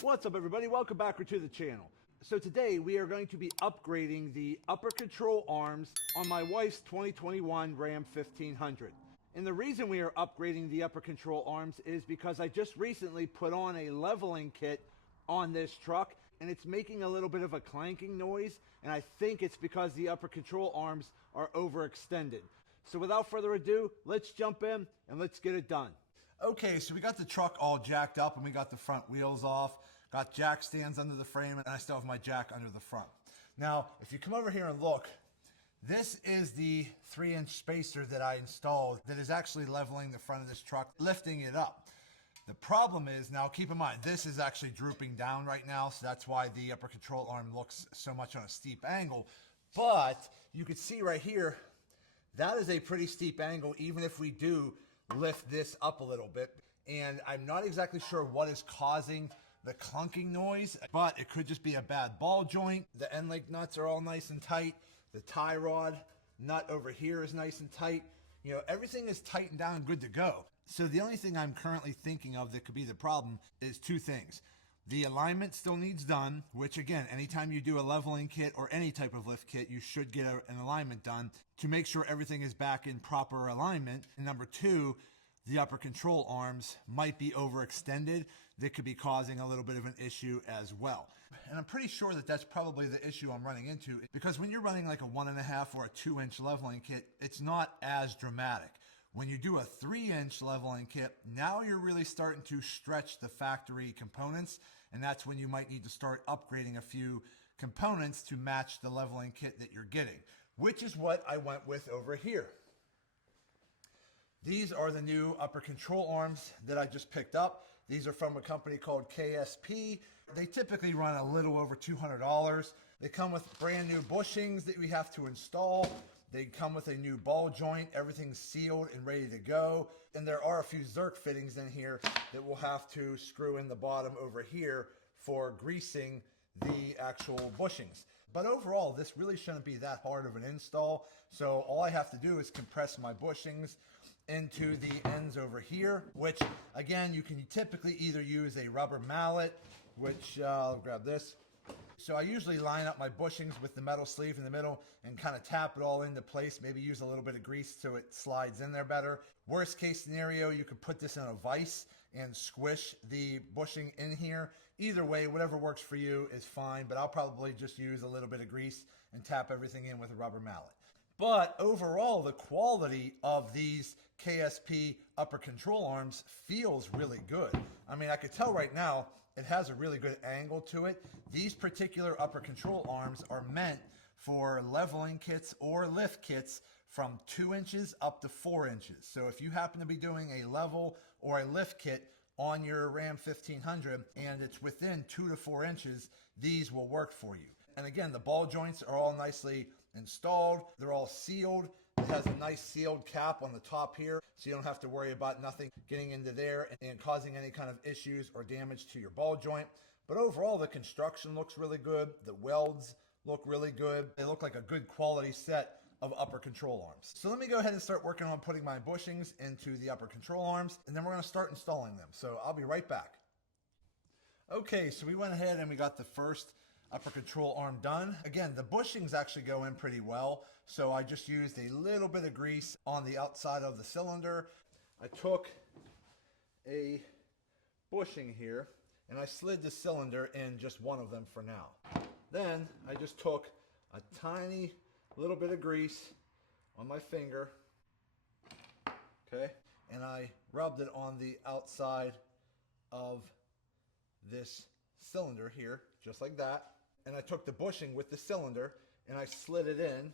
What's up, everybody? Welcome back to the channel. So today we are going to be upgrading the upper control arms on my wife's 2021 Ram 1500. And the reason we are upgrading the upper control arms is because I just recently put on a leveling kit on this truck and it's making a little bit of a clanking noise, and I think it's because the upper control arms are overextended. So without further ado, let's jump in and let's get it done. Okay, so we got the truck all jacked up and we got the front wheels off, got jack stands under the frame, and I still have my jack under the front. Now, if you come over here and look, this is the 3-inch spacer that I installed that is actually leveling the front of this truck, lifting it up. The problem is, now keep in mind, this is actually drooping down right now, so that's why the upper control arm looks so much on a steep angle. But you can see right here, that is a pretty steep angle, even if we do lift this up a little bit. And I'm not exactly sure what is causing the clunking noise, but it could just be a bad ball joint. The end link nuts are all nice and tight. The tie rod nut over here is nice and tight. You know, everything is tightened down and good to go. So the only thing I'm currently thinking of that could be the problem is two things. The alignment still needs done, which again, anytime you do a leveling kit or any type of lift kit, you should get an alignment done to make sure everything is back in proper alignment. And number two, the upper control arms might be overextended. That could be causing a little bit of an issue as well. And I'm pretty sure that that's probably the issue I'm running into, because when you're running like a 1.5 or a 2-inch leveling kit, it's not as dramatic. When you do a 3-inch leveling kit, now you're really starting to stretch the factory components, and that's when you might need to start upgrading a few components to match the leveling kit that you're getting, which is what I went with over here. These are the new upper control arms that I just picked up. These are from a company called KSP. They typically run a little over $200. They come with brand new bushings that we have to install. They come with a new ball joint. Everything's sealed and ready to go. And there are a few Zerk fittings in here that we'll have to screw in the bottom over here for greasing the actual bushings. But overall, this really shouldn't be that hard of an install. So all I have to do is compress my bushings into the ends over here, which again, you can typically either use a rubber mallet, which I'll grab this. So I usually line up my bushings with the metal sleeve in the middle and kind of tap it all into place, maybe use a little bit of grease so it slides in there better. Worst case scenario, you could put this in a vise and squish the bushing in here. Either way, whatever works for you is fine, but I'll probably just use a little bit of grease and tap everything in with a rubber mallet. But overall, the quality of these KSP upper control arms feels really good. I mean, I could tell right now it has a really good angle to it. These particular upper control arms are meant for leveling kits or lift kits from 2 inches up to 4 inches. So if you happen to be doing a level or a lift kit on your Ram 1500 and it's within 2 to 4 inches, these will work for you. And again, the ball joints are all nicely installed. They're all sealed. It has a nice sealed cap on the top here, so you don't have to worry about nothing getting into there and causing any kind of issues or damage to your ball joint. But overall, the construction looks really good. The welds look really good. They look like a good quality set of upper control arms. So let me go ahead and start working on putting my bushings into the upper control arms, and then we're going to start installing them. So I'll be right back. Okay, so we went ahead and we got the first upper control arm done. Again, the bushings actually go in pretty well, so I just used a little bit of grease on the outside of the cylinder. I took a bushing here and I slid the cylinder in just one of them for now. Then I just took a tiny little bit of grease on my finger, okay, and I rubbed it on the outside of this cylinder here, just like that. And I took the bushing with the cylinder and I slid it in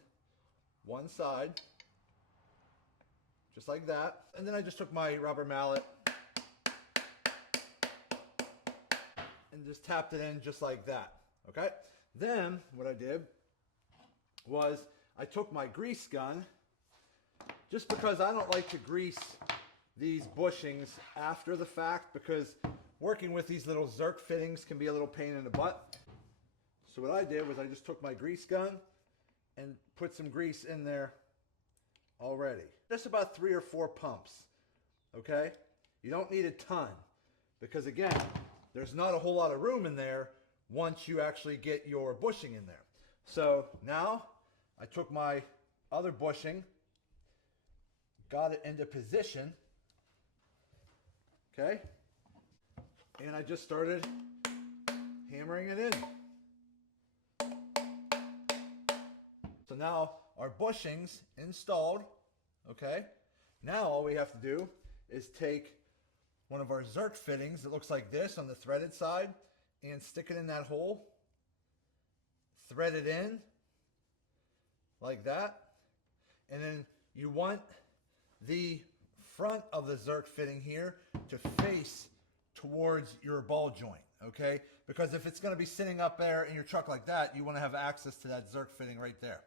one side, just like that. And then I just took my rubber mallet and just tapped it in just like that, okay? Then what I did was I took my grease gun, just because I don't like to grease these bushings after the fact, because working with these little Zerk fittings can be a little pain in the butt. So what I did was I just took my grease gun and put some grease in there already. Just about 3 or 4 pumps, okay? You don't need a ton, because again, there's not a whole lot of room in there once you actually get your bushing in there. So now I took my other bushing, got it into position, okay, and I just started hammering it in. So now our bushing's installed, okay? Now all we have to do is take one of our Zerk fittings that looks like this on the threaded side and stick it in that hole, thread it in like that, and then you want the front of the Zerk fitting here to face towards your ball joint, okay? Because if it's gonna be sitting up there in your truck like that, you wanna have access to that Zerk fitting right there.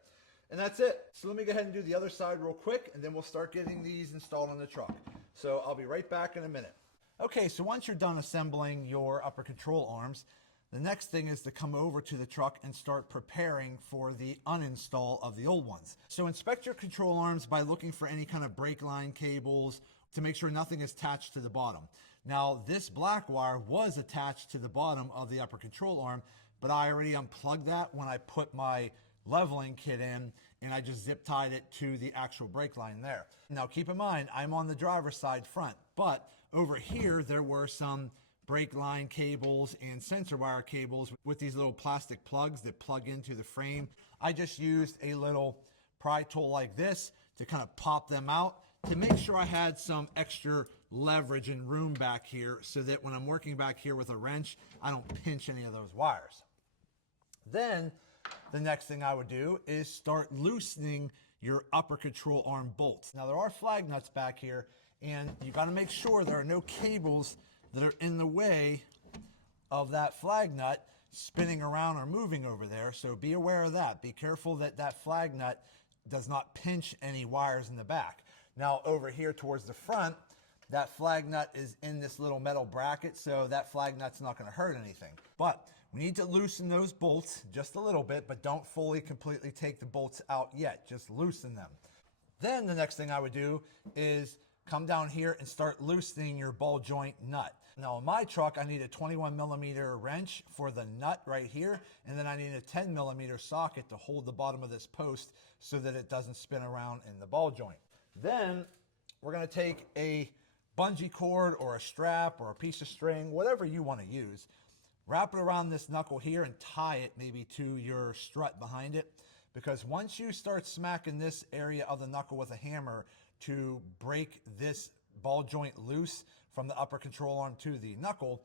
And that's it. So let me go ahead and do the other side real quick, and then we'll start getting these installed on the truck. So I'll be right back in a minute. Okay, so once you're done assembling your upper control arms, the next thing is to come over to the truck and start preparing for the uninstall of the old ones. So inspect your control arms by looking for any kind of brake line cables to make sure nothing is attached to the bottom. Now, this black wire was attached to the bottom of the upper control arm, but I already unplugged that when I put my leveling kit in, and I just zip tied it to the actual brake line there. Now keep in mind, I'm on the driver's side front, but over here there were some brake line cables and sensor wire cables with these little plastic plugs that plug into the frame. I just used a little pry tool like this to kind of pop them out to make sure I had some extra leverage and room back here so that when I'm working back here with a wrench, I don't pinch any of those wires. Then the next thing I would do is start loosening your upper control arm bolts. Now there are flag nuts back here, and you got to make sure there are no cables that are in the way of that flag nut spinning around or moving over there. So be aware of that. Be careful that that flag nut does not pinch any wires in the back. Now over here towards the front, that flag nut is in this little metal bracket, so that flag nut's not going to hurt anything. But we need to loosen those bolts just a little bit, but don't fully, completely take the bolts out yet. Just loosen them. Then the next thing I would do is come down here and start loosening your ball joint nut. Now on my truck, I need a 21 millimeter wrench for the nut right here, and then I need a 10 millimeter socket to hold the bottom of this post so that it doesn't spin around in the ball joint. Then we're going to take a bungee cord or a strap or a piece of string, whatever you want to use. Wrap it around this knuckle here and tie it maybe to your strut behind it, because once you start smacking this area of the knuckle with a hammer to break this ball joint loose from the upper control arm to the knuckle,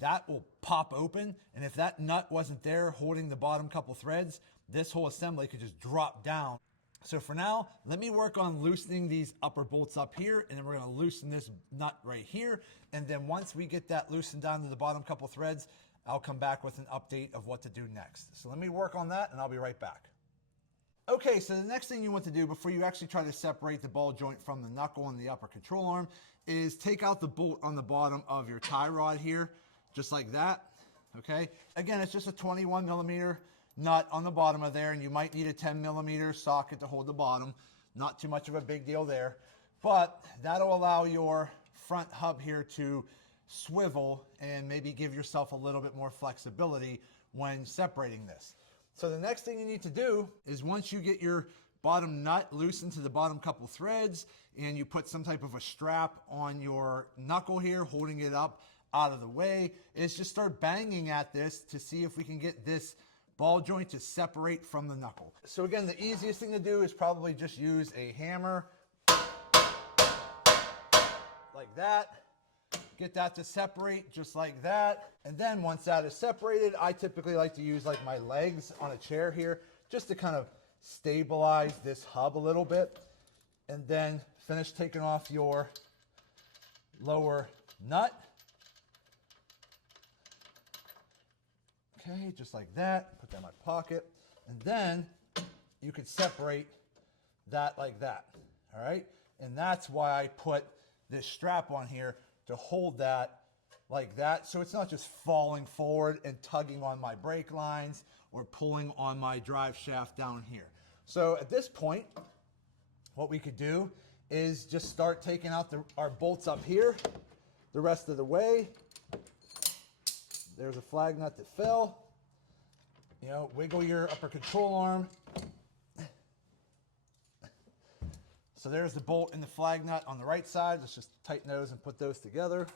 that will pop open, and if that nut wasn't there holding the bottom couple threads, this whole assembly could just drop down. So for now, let me work on loosening these upper bolts up here, and then we're going to loosen this nut right here, and then once we get that loosened down to the bottom couple threads, I'll come back with an update of what to do next. So let me work on that, and I'll be right back. Okay, so the next thing you want to do before you actually try to separate the ball joint from the knuckle and the upper control arm is take out the bolt on the bottom of your tie rod here, just like that, okay? Again, it's just a 21 millimeter nut on the bottom of there, and you might need a 10 millimeter socket to hold the bottom. Not too much of a big deal there, but that'll allow your front hub here to swivel and maybe give yourself a little bit more flexibility when separating this. So the next thing you need to do is once you get your bottom nut loosened to the bottom couple threads and you put some type of a strap on your knuckle here holding it up out of the way, is just start banging at this to see if we can get this ball joint to separate from the knuckle. So again, the easiest thing to do is probably just use a hammer like that. Get that to separate just like that. And then once that is separated, I typically like to use like my legs on a chair here just to kind of stabilize this hub a little bit. And then finish taking off your lower nut. Okay, just like that. Put that in my pocket. And then you could separate that like that. All right. And that's why I put this strap on here to hold that like that, so it's not just falling forward and tugging on my brake lines or pulling on my drive shaft down here. So at this point, what we could do is just start taking out our bolts up here the rest of the way. There's a flag nut that fell. You know, wiggle your upper control arm. So there's the bolt and the flag nut on the right side. Let's just tighten those and put those together.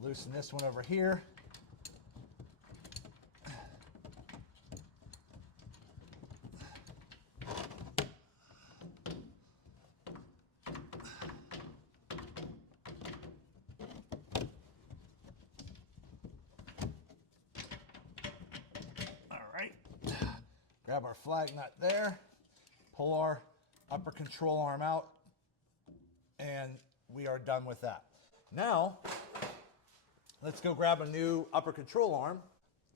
Loosen this one over here. All right, grab our flag nut there, pull our upper control arm out, and we are done with that. Now, let's go grab a new upper control arm.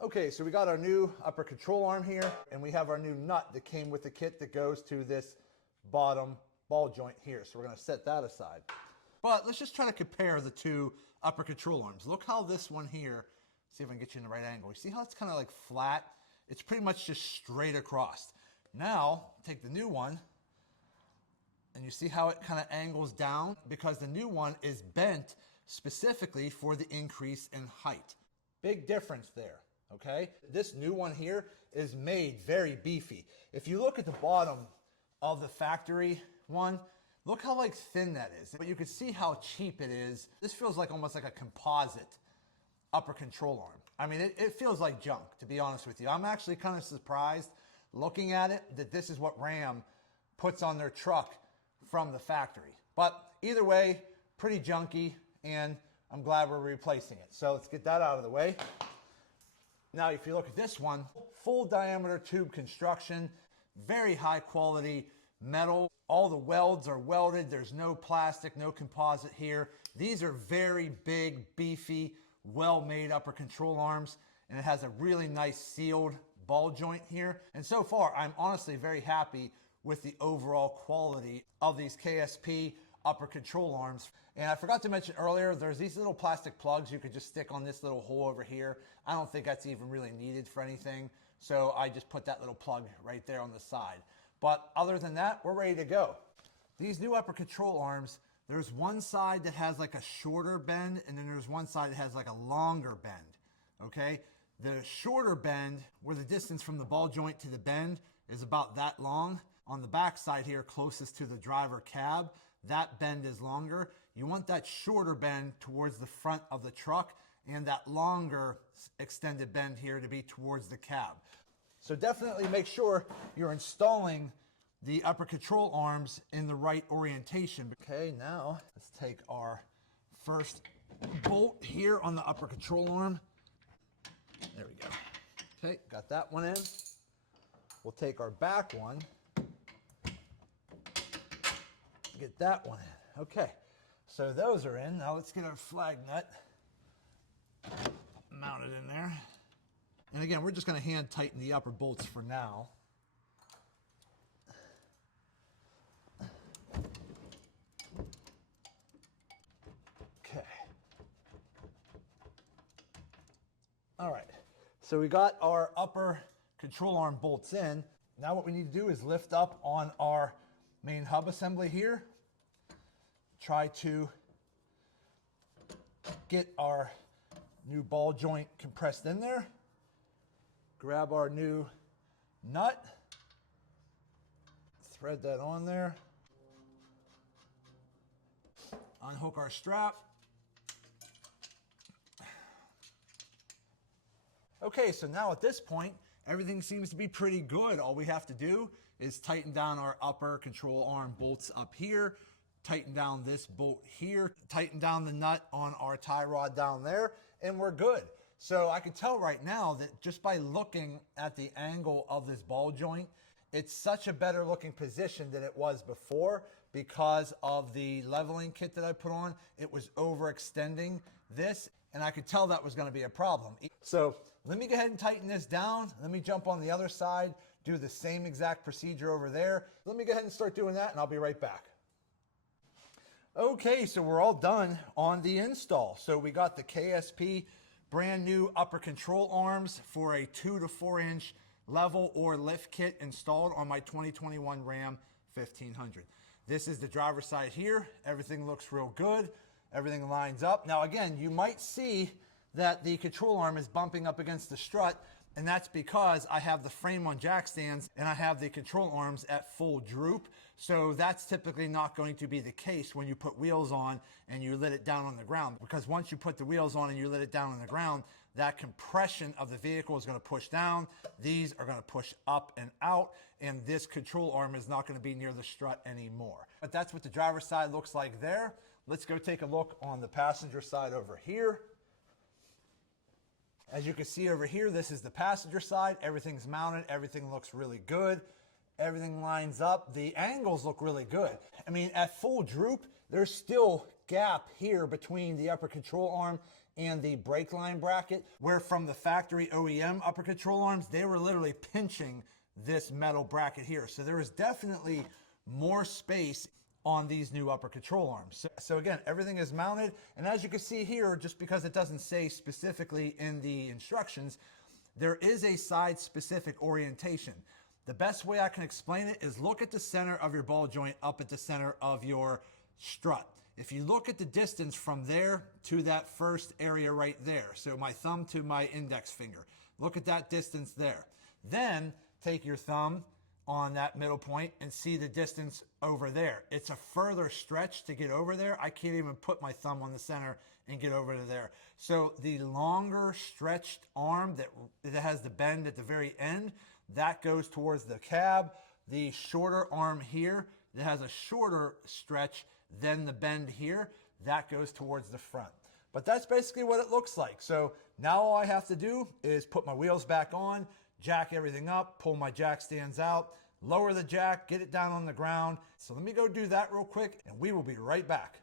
Okay, so we got our new upper control arm here, and we have our new nut that came with the kit that goes to this bottom ball joint here. So we're gonna set that aside. But let's just try to compare the two upper control arms. Look how this one here, see if I can get you in the right angle. You see how it's kind of like flat? It's pretty much just straight across. Now, take the new one, and you see how it kind of angles down? Because the new one is bent specifically for the increase in height. Big difference there, okay? This new one here is made very beefy. If you look at the bottom of the factory one, look how like thin that is. But you can see how cheap it is. This feels like almost like a composite upper control arm. I mean, it feels like junk, to be honest with you. I'm actually kind of surprised looking at it that this is what Ram puts on their truck from the factory. But either way, pretty junky, and I'm glad we're replacing it. So let's get that out of the way. Now, if you look at this one, full diameter tube construction, very high quality metal. All the welds are welded. There's no plastic, no composite here. These are very big, beefy, well-made upper control arms, and it has a really nice sealed ball joint here. And so far, I'm honestly very happy with the overall quality of these KSP upper control arms. And I forgot to mention earlier, there's these little plastic plugs you could just stick on this little hole over here. I don't think that's even really needed for anything. So I just put that little plug right there on the side. But other than that, we're ready to go. These new upper control arms, there's one side that has like a shorter bend, and then there's one side that has like a longer bend, okay? The shorter bend, where the distance from the ball joint to the bend is about that long. On the back side here, closest to the driver cab, that bend is longer. You want that shorter bend towards the front of the truck, and that longer extended bend here to be towards the cab. So definitely make sure you're installing the upper control arms in the right orientation. Okay, now let's take our first bolt here on the upper control arm. There we go. Okay, got that one in. We'll take our back one, get that one in. Okay, so those are in. Now let's get our flag nut mounted in there. And again, we're just going to hand tighten the upper bolts for now. Okay. All right. So we got our upper control arm bolts in. Now what we need to do is lift up on our main hub assembly here. Try to get our new ball joint compressed in there. Grab our new nut, thread that on there, unhook our strap. Okay, so now at this point, everything seems to be pretty good. All we have to do is tighten down our upper control arm bolts up here, tighten down this bolt here, tighten down the nut on our tie rod down there, and we're good. So I can tell right now that just by looking at the angle of this ball joint, it's such a better looking position than it was before because of the leveling kit that I put on. It was overextending this, and I could tell that was going to be a problem. So let me go ahead and tighten this down. Let me jump on the other side, do the same exact procedure over there. Let me go ahead and start doing that, and I'll be right back. Okay, so we're all done on the install. So we got the KSP brand new upper control arms for a 2 to 4 inch level or lift kit installed on my 2021 Ram 1500. This is the driver's side here. Everything looks real good. Everything lines up. Now again, you might see that the control arm is bumping up against the strut, and that's because I have the frame on jack stands and I have the control arms at full droop. So that's typically not going to be the case when you put wheels on and you let it down on the ground, because once you put the wheels on and you let it down on the ground, that compression of the vehicle is going to push down. These are going to push up and out, and this control arm is not going to be near the strut anymore. But that's what the driver's side looks like there. Let's go take a look on the passenger side over here. As you can see over here, this is the passenger side. Everything's mounted. Everything looks really good. Everything lines up. The angles look really good. I mean, at full droop, there's still gap here between the upper control arm and the brake line bracket, where from the factory OEM upper control arms, they were literally pinching this metal bracket here. So there is definitely more space on these new upper control arms. So again, everything is mounted. And as you can see here, just because it doesn't say specifically in the instructions, there is a side specific orientation. The best way I can explain it is look at the center of your ball joint up at the center of your strut. If you look at the distance from there to that first area right there, so my thumb to my index finger, look at that distance there. Then take your thumb on that middle point and see the distance over there. It's a further stretch to get over there. I can't even put my thumb on the center and get over to there. So the longer stretched arm that has the bend at the very end, that goes towards the cab. The shorter arm here that has a shorter stretch than the bend here, that goes towards the front. But that's basically what it looks like. So now all I have to do is put my wheels back on, jack everything up, pull my jack stands out, lower the jack, get it down on the ground. So let me go do that real quick and we will be right back.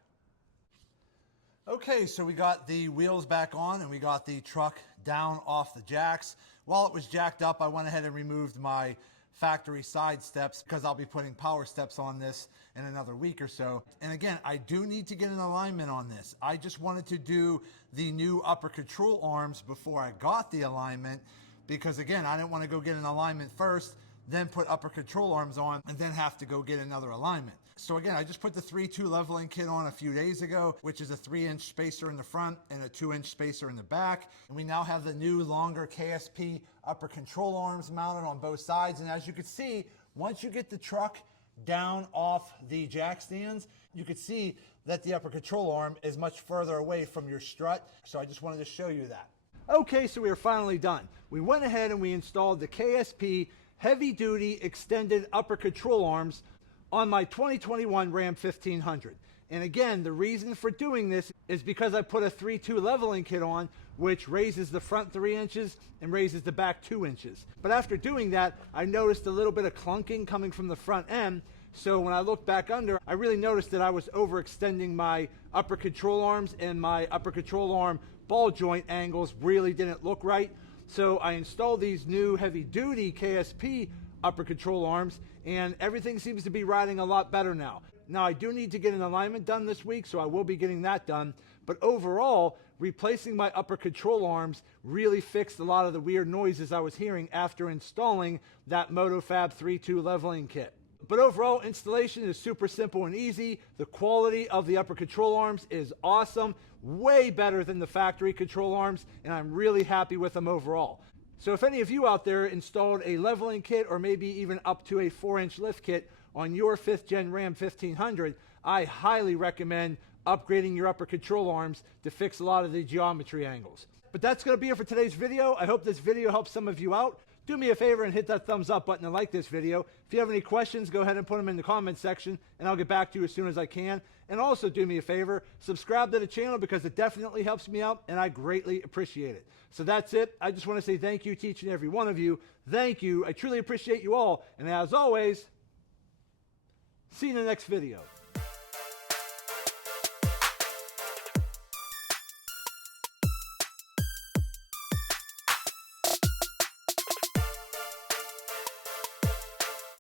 Okay, so we got the wheels back on and we got the truck down off the jacks. While it was jacked up, I went ahead and removed my factory side steps because I'll be putting power steps on this in another week or so. And again, I do need to get an alignment on this. I just wanted to do the new upper control arms before I got the alignment, because again, I didn't want to go get an alignment first, then put upper control arms on, and then have to go get another alignment. So again, I just put the 3-2 leveling kit on a few days ago, which is a 3-inch spacer in the front and a 2-inch spacer in the back. And we now have the new longer KSP upper control arms mounted on both sides. And as you can see, once you get the truck down off the jack stands, you can see that the upper control arm is much further away from your strut. So I just wanted to show you that. Okay, so we are finally done. We went ahead and we installed the KSP heavy-duty extended upper control arms on my 2021 Ram 1500. And again, the reason for doing this is because I put a 3-2 leveling kit on, which raises the front 3 inches and raises the back 2 inches. But after doing that, I noticed a little bit of clunking coming from the front end. So when I looked back under, I really noticed that I was overextending my upper control arms, and my upper control arm ball joint angles really didn't look right. So I installed these new heavy-duty KSP upper control arms, and everything seems to be riding a lot better now. Now, I do need to get an alignment done this week, so I will be getting that done. But overall, replacing my upper control arms really fixed a lot of the weird noises I was hearing after installing that Motofab 3-2 leveling kit. But overall, installation is super simple and easy. The quality of the upper control arms is awesome, way better than the factory control arms, and I'm really happy with them overall. So if any of you out there installed a leveling kit or maybe even up to a 4-inch lift kit on your 5th gen Ram 1500, I highly recommend upgrading your upper control arms to fix a lot of the geometry angles. But that's going to be it for today's video. I hope this video helps some of you out. Do me a favor and hit that thumbs up button and like this video. If you have any questions, go ahead and put them in the comment section and I'll get back to you as soon as I can. And also do me a favor, subscribe to the channel because it definitely helps me out and I greatly appreciate it. So that's it. I just want to say thank you to each and every one of you. Thank you. I truly appreciate you all. And as always, see you in the next video.